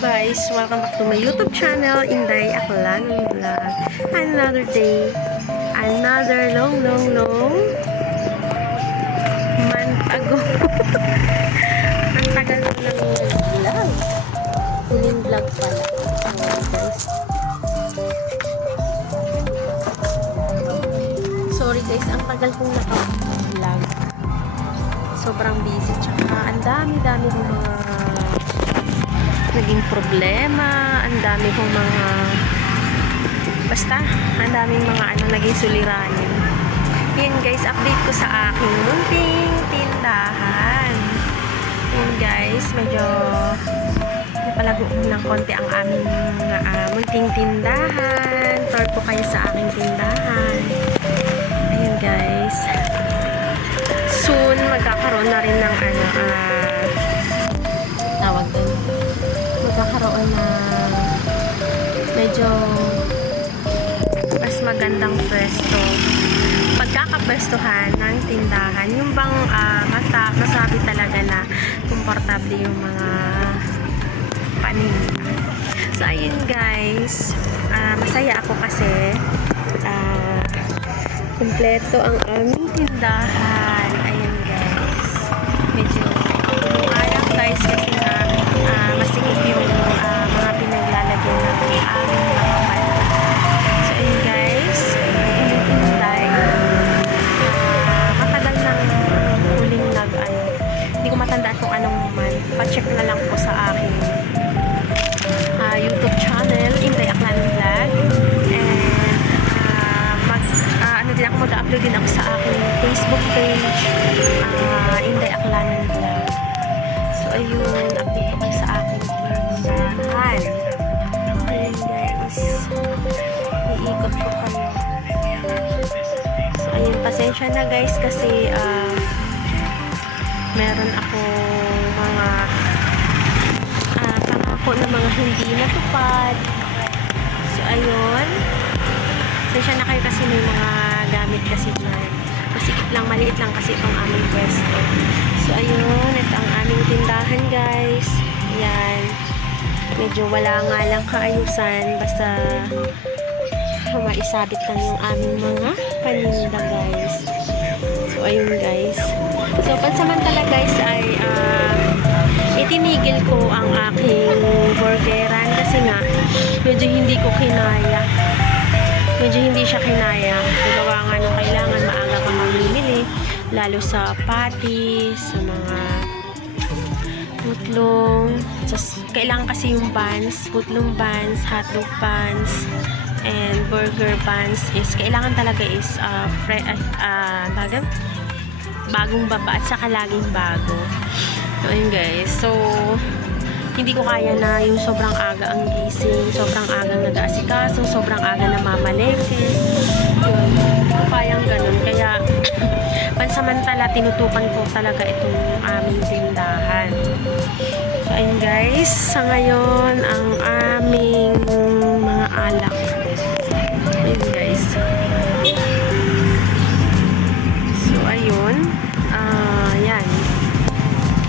guys, welcome back to my YouTube channel, Inday Aklan Vlog. Another day, another long month ago. Ang tagal ko lang nag-vlog. Huling vlog pala. Ayan guys. Sorry guys, ang tagal kong naka-vlog. Sobrang busy, tsaka ang dami-dami kong mga naging problema, ang dami kong mga ang daming mga naging suliranin. Yan guys, update ko sa aking munting tindahan. Yan guys, medyo napalago ng konti ang aming munting tindahan. Tour ko kayo sa aking tindahan. Ayan guys, soon magkakaroon na rin ng tawag doon, magkakaroon na medyo mas magandang pwesto, pagkakapwestuhan ng tindahan, yung bang masabi talaga na komportable yung mga paninda. So ayun guys, masaya ako kasi kumpleto ang aming tindahan. Ayan guys, medyo ayaw guys kasi na masikip yung mga pinaglalagyan ng aming mga paninda. So ayun guys, hinintay, matagal nang huling hindi ko matandaan kung anong man, pa-check na lang po sa aking YouTube channel, Inday Aklan Vlog. And ako mag-upload din ako sa aking Facebook page, Inday Aklan Vlog. So ayun, update ko kayo sa aking tindahan. Ayun guys, iikot ko kayo. So ayun, pasensya na guys kasi meron ako mga pangako na mga hindi natupad. So ayun, pasensya na kayo kasi may mga gamit kasi dyan. Masikip lang, maliit lang kasi itong aming pwesto. So ayun, ito ang aming tindahan guys. Yan, medyo wala nga lang kaayusan, basta maisabit lang yung aming mga paninda guys. So ayun guys, so pansamantala guys ay itinigil ko ang aking burgeran kasi nga medyo hindi ko kinaya, medyo hindi siya kinaya. Gawa nga nung kailangan maaga ka mamimili, lalo sa patties, sa mga putlong. Kailangan kasi yung buns, putlong buns, hotdog buns, and burger buns is kailangan talaga is bagong baba at saka laging bago. So ayun guys, so hindi ko kaya na yung sobrang aga ang gising, sobrang aga nag-aasikaso, sobrang aga na mamalengke. Yun, hindi ko kayang ganun. Kaya pansamantala tinutukan ko talaga itong aming tindahan. So ayun guys, sa ngayon ang aming mga alak. Ayun guys. So ayun, yan.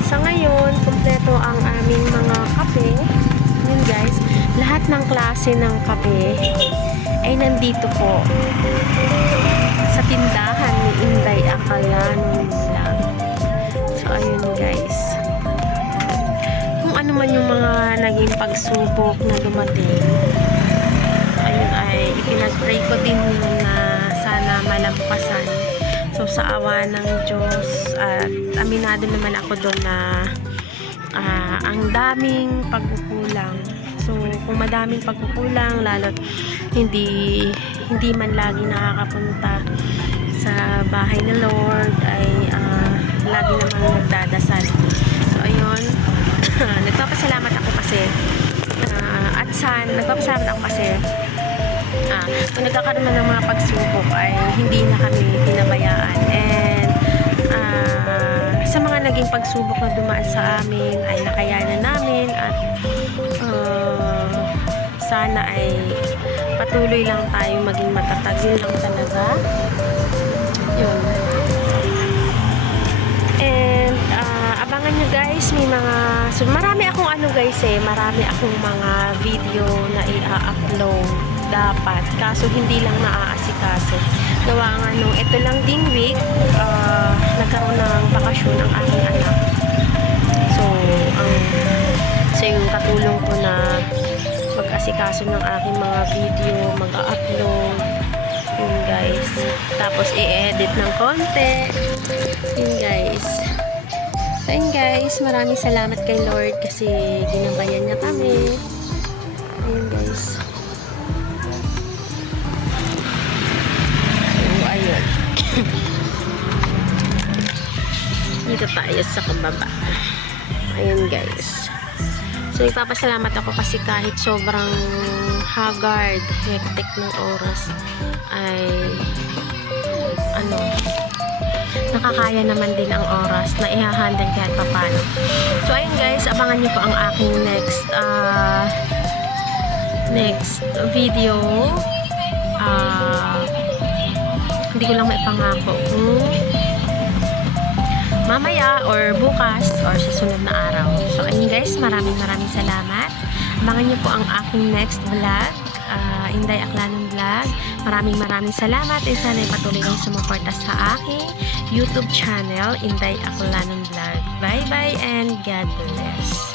Sa ngayon, kumpleto ang aming mga kape. Yun guys, lahat ng klase ng kape ay nandito po sa tindahan ni Inday Aklan Vlog. So ayun guys, kung ano man yung mga naging pagsubok na dumating, ayun ay ipinag-pray ko din na sana malampasan. So sa awa ng Diyos, at aminado naman ako doon na ang daming pagkukulang. So kung madaming pagkukulang, lalo't hindi man lagi nakakapunta sa bahay ng Lord, ay lagi namang nagdadasal. So ayun, nagpapasalamat ako kasi nagpapasalamat ako kasi kung nagkakaroon ng mga pagsubok ay hindi na kami pinabayaan. And sa mga naging pagsubok na dumaan sa amin ay nakayanan namin, at sana ay patuloy lang tayo maging matatag. Yun lang talaga. Yun. And abangan nyo guys, may mga, so marami akong marami akong mga video na i-upload dapat, kaso hindi lang naaasikaso. Gawa nga nung ito lang ding week, nagkaroon ng bakasyon ang aking anak. So, yung katulong ko na mag-asikaso ng aking mga video, mag-upload, yun guys. Tapos i-edit ng konti, yun guys. So yun guys, maraming salamat kay Lord kasi ginabayan niya kami. Ayun guys. So ayun. Dito tayo sa kababa. Ayun guys. So ipapasalamat ako kasi kahit sobrang haggard, hectic ng oras ay nakakaya naman din ang oras na i-handle kahit papano. So ayun guys, abangan niyo po ang aking next video. Hindi ko lang maipangako kung mamaya or bukas or sa sunod na araw. So ayun guys, maraming salamat. Abangan niyo po ang aking next vlog, Inday Aklanon Vlog. Maraming salamat at sana patuloy kang sumuporta sa aking YouTube channel, Inday Aklanon Vlog. Bye bye and God bless.